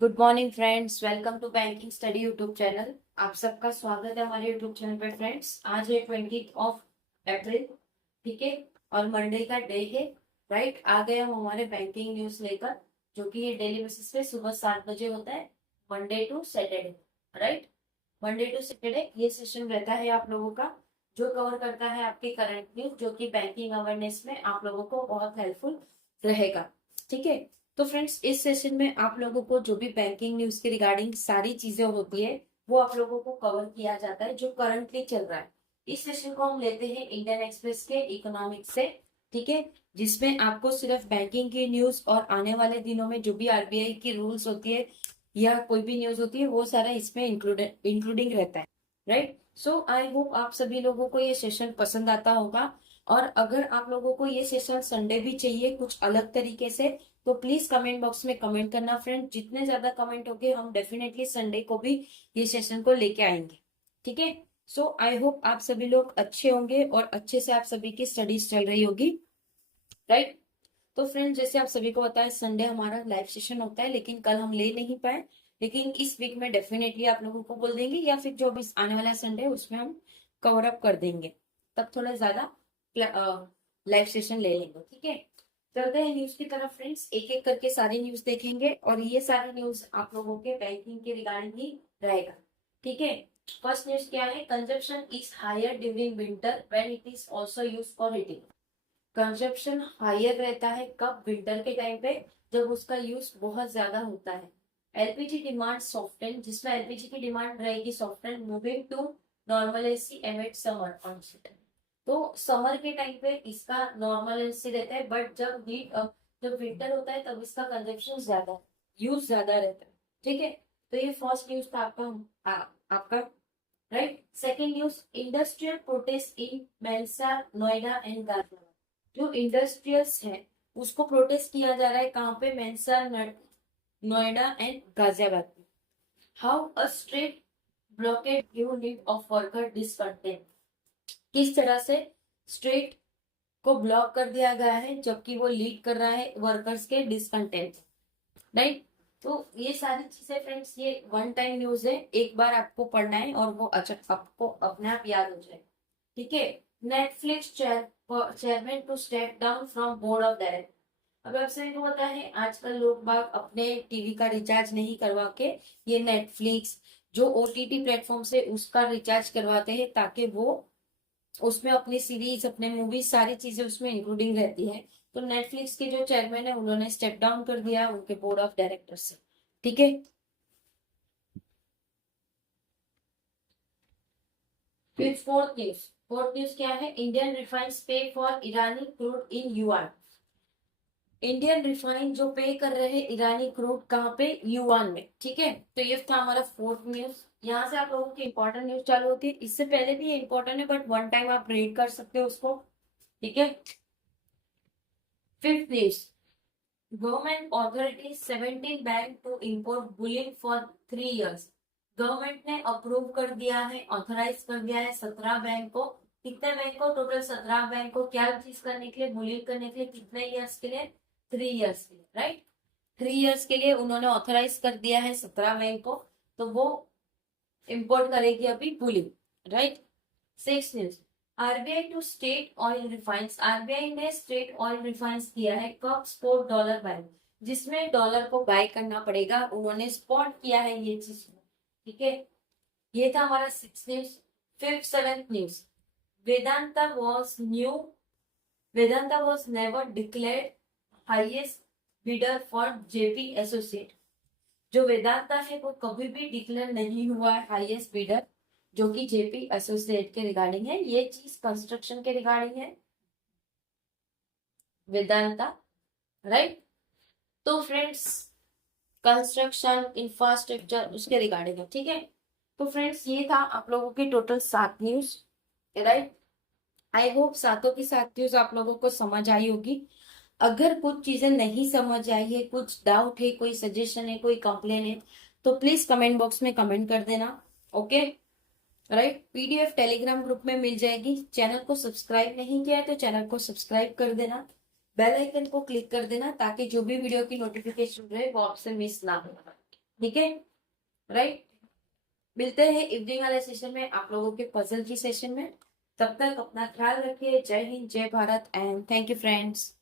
Good morning friends, welcome to banking study YouTube channel. आप सबका स्वागत है हमारे यूट्यूब चैनल पे। फ्रेंड्स, आज है 20 अप्रैल, ठीक है, और मंडे का डे है। राइट, आ गए हम हमारे बैंकिंग न्यूज लेकर, जो कि ये डेली बेसिस पे सुबह 7 बजे होता है, Monday to Saturday. Right, Monday to Saturday ये सेशन रहता है आप लोगों का, जो कवर करता है आपकी करंट न्यूज, जो कि बैंकिंग अवेयरनेस में आप लोगों को बहुत हेल्पफुल रहेगा। ठीक है, तो फ्रेंड्स, इस सेशन में आप लोगों को जो भी बैंकिंग न्यूज के रिगार्डिंग सारी चीजें होती है वो आप लोगों को कवर किया जाता है, जो करंटली चल रहा है। इस सेशन को हम लेते हैं इंडियन एक्सप्रेस के इकोनॉमिक्स से, ठीक है, जिसमें आपको सिर्फ बैंकिंग की न्यूज और आने वाले दिनों में जो भी आरबीआई की रूल्स होती है या कोई भी न्यूज होती है वो सारा इसमें इंक्लूडिंग रहता है। राइट, सो आई होप आप सभी लोगों को ये सेशन पसंद आता होगा। और अगर आप लोगों को ये सेशन संडे भी चाहिए कुछ अलग तरीके से, तो प्लीज कमेंट बॉक्स में कमेंट करना फ्रेंड। जितने ज्यादा कमेंट होंगे हम डेफिनेटली संडे को भी ये सेशन को लेके आएंगे। ठीक है, सो आई होप आप सभी लोग अच्छे होंगे और अच्छे से आप सभी की स्टडीज चल रही होगी। राइट, तो फ्रेंड, जैसे आप सभी को पता है संडे हमारा लाइव सेशन होता है, लेकिन कल हम ले नहीं पाए। लेकिन इस वीक में डेफिनेटली आप लोगों को बोल देंगे, या फिर जो भी आने वाला संडे है उसमें हम कवर अप कर देंगे, तब थोड़ा ज्यादा लाइव सेशन ले लेंगे। ठीक है, चलते हैं न्यूज की तरफ फ्रेंड्स। एक एक करके सारी न्यूज देखेंगे और ये सारी न्यूज आप लोगों के बैंकिंग के रिगार्डिंग ही रहेगा। ठीक है, फर्स्ट न्यूज क्या है? Consumption is higher during winter when it is also used for heating. Consumption higher रहता है कब? विंटर के टाइम पे, जब उसका यूज बहुत ज्यादा होता है। एलपीजी डिमांड सॉफ्टन, जिसमें एलपीजी की डिमांड रहेगी soften, moving to normalcy amid summer onset. तो समर के टाइम पे इसका नॉर्मलेसी रहता है, बट जब विंटर होता है तब इसका कंजप्शन ज्यादा, यूज ज्यादा रहता है। ठीक है, तो ये फर्स्ट न्यूज था आपका। Right, second news, industrial protest in Mensa, Noida and Ghaziabad. जो इंडस्ट्रियल्स है उसको प्रोटेस्ट किया जा रहा है कहाँ पे? मेंसा, नोएडा एंड गाजियाबाद में। How a straight blockade give lead of worker discontent. किस तरह से स्ट्रेट को ब्लॉक कर दिया गया है जबकि वो लीड कर रहा है वर्कर्स के डिसकंटेंट। राइट, तो ये सारी चीजें फ्रेंड्स, ये वन टाइम न्यूज है, एक बार आपको पढ़ना है और वो अच्छा आपको अपने आप याद हो जाए। ठीक है, Netflix chairman to step down from board of director. अब आप सभी को पता है आजकल लोग बाग अपने टीवी का रिचार्ज नहीं करवा के ये नेटफ्लिक्स जो ओटीटी प्लेटफॉर्म से उसका रिचार्ज करवाते हैं, ताकि वो उसमें अपनी सीरीज, अपने मूवीज, सारी चीजें उसमें इंक्लूडिंग रहती है। तो नेटफ्लिक्स के जो चेयरमैन है उन्होंने स्टेप डाउन कर दिया उनके बोर्ड ऑफ डायरेक्टर से। ठीक है, फिर फोर्थ न्यूज क्या है? इंडियन रिफाइंस पे for Irani crude in yuan. Indian refine जो पे कर रहे हैं ईरानी क्रूड, कहाँ पे? युआन में। ठीक है, तो ये था हमारा फोर्थ न्यूज। यहाँ से आप लोगों की इंपॉर्टेंट न्यूज चालू होती है, इससे पहले भी ये इंपॉर्टेंट है बट वन टाइम आप रीड कर सकते हो उसको। ठीक है, fifth news, government authority 17 bank to import bullion for 3 years. Government ने अप्रूव कर दिया है, ऑथोराइज कर दिया है 17 बैंक को। कितने बैंक को? टोटल 17 बैंक को। क्या चीज करने के लिए? बुलियन करने के लिए। कितने ईयर्स के लिए? 3 इयर्स के लिए। राइट, 3 इयर्स के लिए उन्होंने ऑथोराइज कर दिया है 17 बैंक को, तो वो इम्पोर्ट करेगी अभी bullion. Right, six news, RBI to state oil refiners. RBI ने स्टेट ऑयल रिफाइंस किया है कब? स्पॉट डॉलर बाय, जिसमें डॉलर को बाय करना पड़ेगा, उन्होंने स्पॉट किया है ये चीज। ठीक है, ये था हमारा six news. Fifth seventh news, Vedanta was new Vedanta was never declared highest bidder for JP associate. जो वेदांता है वो कभी भी डिक्लेयर नहीं हुआ है हाईएस्ट बिडर, जो कि जेपी एसोसिएट के रिगार्डिंग है। ये चीज कंस्ट्रक्शन के रिगार्डिंग है, वेदांता। राइट, तो फ्रेंड्स, कंस्ट्रक्शन, इंफ्रास्ट्रक्चर, उसके रिगार्डिंग है। ठीक है, तो फ्रेंड्स, ये था आप लोगों की total 7 news. Right, I hope सातों की सात न्यूज आप लोगों को समझ आई होगी। अगर कुछ चीजें नहीं समझ आई है, कुछ डाउट है, कोई सजेशन है, कोई कंप्लेन है, तो प्लीज कमेंट बॉक्स में कमेंट कर देना। Okay, right, PDF Telegram group में मिल जाएगी। चैनल को सब्सक्राइब नहीं किया है तो चैनल को सब्सक्राइब कर देना, बेल आइकन को क्लिक कर देना, ताकि जो भी वीडियो की नोटिफिकेशन रहे वो आपसे मिस ना हो। ठीक है, राइट। मिलते हैं इवनिंग वाले सेशन में, आप लोगों के पजल की सेशन में। तब तक अपना ख्याल रखिए। जय हिंद, जय Bharat and thank you friends.